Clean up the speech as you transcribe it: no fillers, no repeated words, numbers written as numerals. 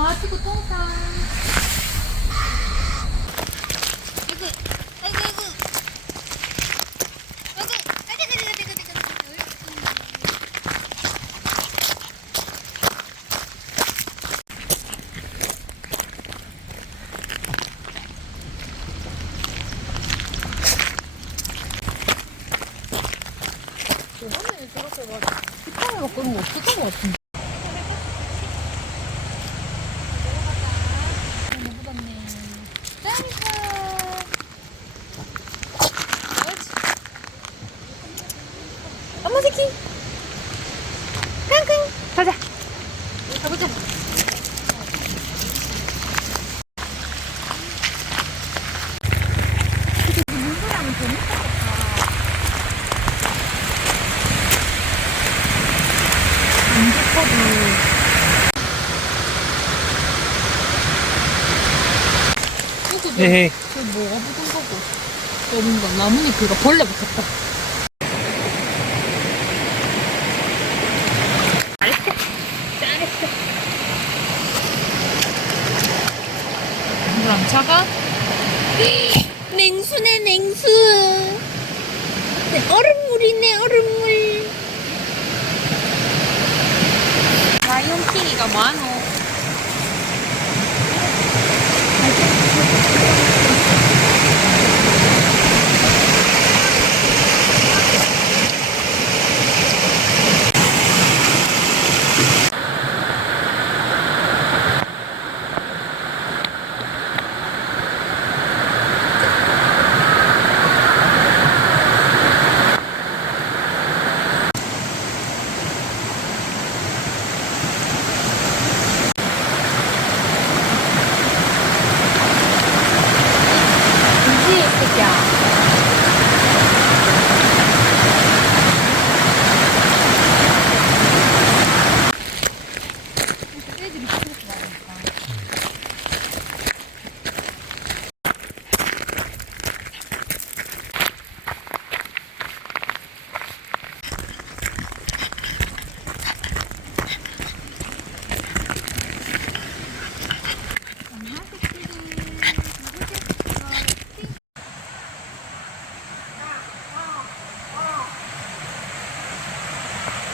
아, 뜨거 똥싸. 아이고, 아이고, 아이고. 아이고, 저번에 저렇게 막 식당에 막 그런 거 없었던 것 같은데. 너무 묻었네. 짠이다. 옳지. 엄마 새끼. 깡깡. 가자. 가보자. 물소리 하면 재밌겠다. 안 좋거든. 헤헤. 그 뭐가 묻은 거고. 뭔가 나뭇잎이가 벌레 붙었다. 잘했어. 잘했어. 물 안 차가? 냉수네, 냉수. 네, 얼음물이네, 얼음물. 라이온킹이가 많어.